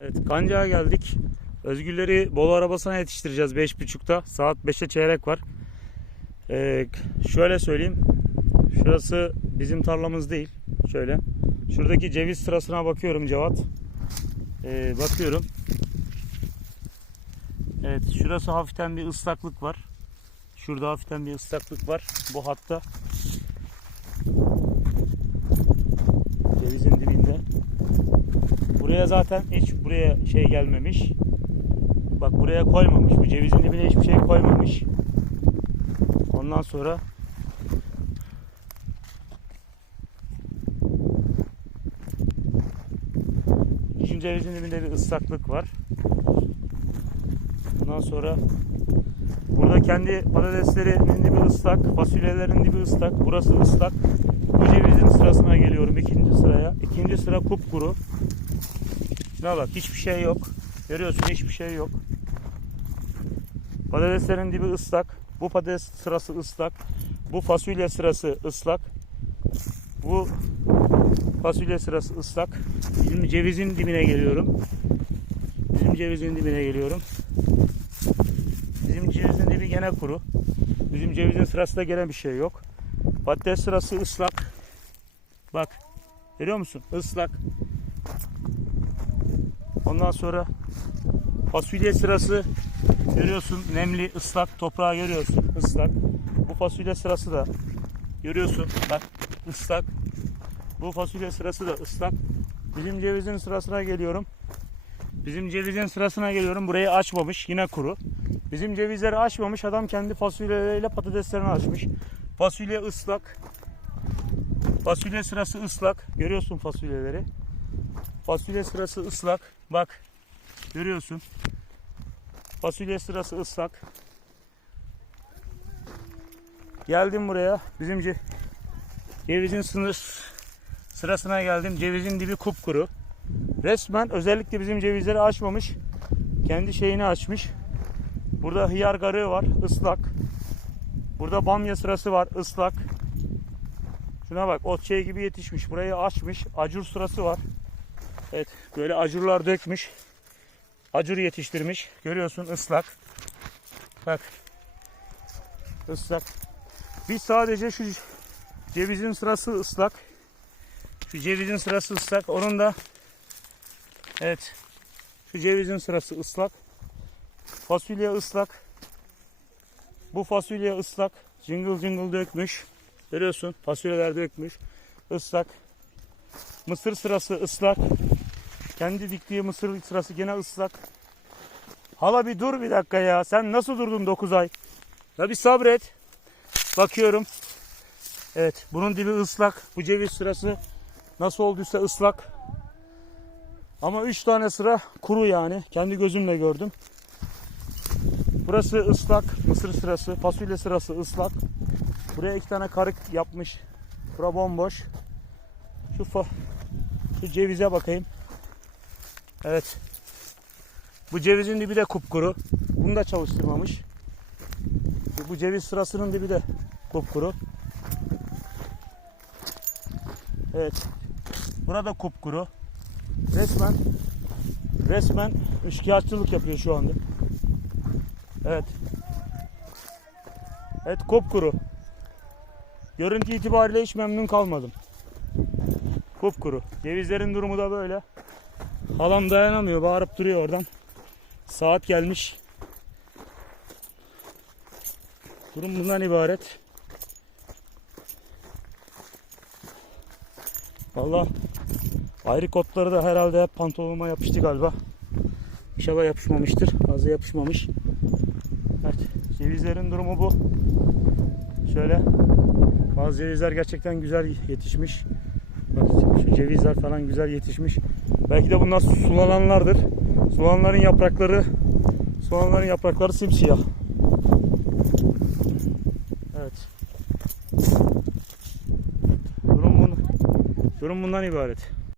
Evet Kanca'ya geldik. Özgürleri Bolu arabasına yetiştireceğiz 5.30'da. Saat 5'e çeyrek var. Ee, şöyle söyleyeyim. Şurası bizim tarlamız değil. Şöyle. Şuradaki ceviz sırasına bakıyorum Cevat. Ee, bakıyorum. Evet şurası hafiften bir ıslaklık var. Şurada hafiften bir ıslaklık var. Bu hatta cevizin dibinde. Buraya zaten hiç buraya şey gelmemiş. Bak buraya koymamış. Bu cevizin dibine hiçbir şey koymamış. Ondan sonra Bizim cevizin dibinde bir ıslaklık var. Ondan sonra burada kendi patateslerinin dibi ıslak, fasulyelerin dibi ıslak, burası ıslak. Bu cevizin sırasına geliyorum ikinci sıraya. İkinci sıra kupkuru. Şuna bak hiçbir şey yok. Görüyorsun hiçbir şey yok. Patateslerin dibi ıslak. Bu patates sırası ıslak. Bu fasulye sırası ıslak. Bu fasulye sırası ıslak. Bizim cevizin dibine geliyorum. Bizim cevizin dibine geliyorum. Bizim cevizin dibi gene kuru. Bizim cevizin sırasında gelen bir şey yok. Patates sırası ıslak. Bak. Görüyor musun? Islak. Ondan sonra fasulye sırası görüyorsun nemli ıslak toprağı görüyorsun ıslak. Bu fasulye sırası da görüyorsun bak ıslak. Bu fasulye sırası da ıslak. Bizim cevizin sırasına geliyorum. Bizim cevizin sırasına geliyorum. Burayı açmamış. Yine kuru. Bizim cevizleri açmamış. Adam kendi fasulyeleriyle patateslerini açmış. Fasulye ıslak. Fasulye sırası ıslak. Görüyorsun fasulyeleri. Fasulye sırası ıslak. Bak. Görüyorsun. Fasulye sırası ıslak. Geldim buraya. Bizim ce- cevizin sınır sırasına geldim. Cevizin dibi kupkuru. Resmen özellikle bizim cevizleri açmamış. Kendi şeyini açmış. Burada hıyar garığı var. ıslak. Burada bamya sırası var. ıslak. Şuna bak ot şey gibi yetişmiş. Burayı açmış. Acur sırası var. Evet böyle acurlar dökmüş. Acur yetiştirmiş. Görüyorsun ıslak. Bak. Islak. Biz sadece şu cevizin sırası ıslak. Şu cevizin sırası ıslak. Onun da evet şu cevizin sırası ıslak. Fasulye ıslak. Bu fasulye ıslak. Cıngıl cıngıl dökmüş. Görüyorsun fasulyeler dökmüş. Islak. Mısır sırası ıslak. Kendi diktiği mısır sırası gene ıslak. Hala bir dur bir dakika ya. Sen nasıl durdun 9 ay? Ya bir sabret. Bakıyorum. Evet bunun dibi ıslak. Bu ceviz sırası nasıl olduysa ıslak. Ama 3 tane sıra kuru yani. Kendi gözümle gördüm. Burası ıslak. Mısır sırası. Fasulye sırası ıslak. Buraya iki tane karık yapmış. Bura bomboş. Şu, fa şu cevize bakayım. Evet. Bu cevizin dibi de kupkuru. Bunu da çalıştırmamış. Bu ceviz sırasının dibi de kupkuru. Evet. Burada kupkuru. Resmen resmen üçkağıtçılık yapıyor şu anda. Evet. Evet kupkuru. Görüntü itibariyle hiç memnun kalmadım. Kupkuru. Cevizlerin durumu da böyle. Halam dayanamıyor. Bağırıp duruyor oradan. Saat gelmiş. Durum bundan ibaret. Valla ayrı kotları da herhalde hep pantolonuma yapıştı galiba. İnşallah yapışmamıştır. Fazla yapışmamış. Evet. Cevizlerin durumu bu. Şöyle. Bazı cevizler gerçekten güzel yetişmiş. Bak şu cevizler falan güzel yetişmiş. Belki de bunlar sulananlardır. Sulananların yaprakları sulananların yaprakları simsiyah. Evet. Durum, bun, durum bundan ibaret.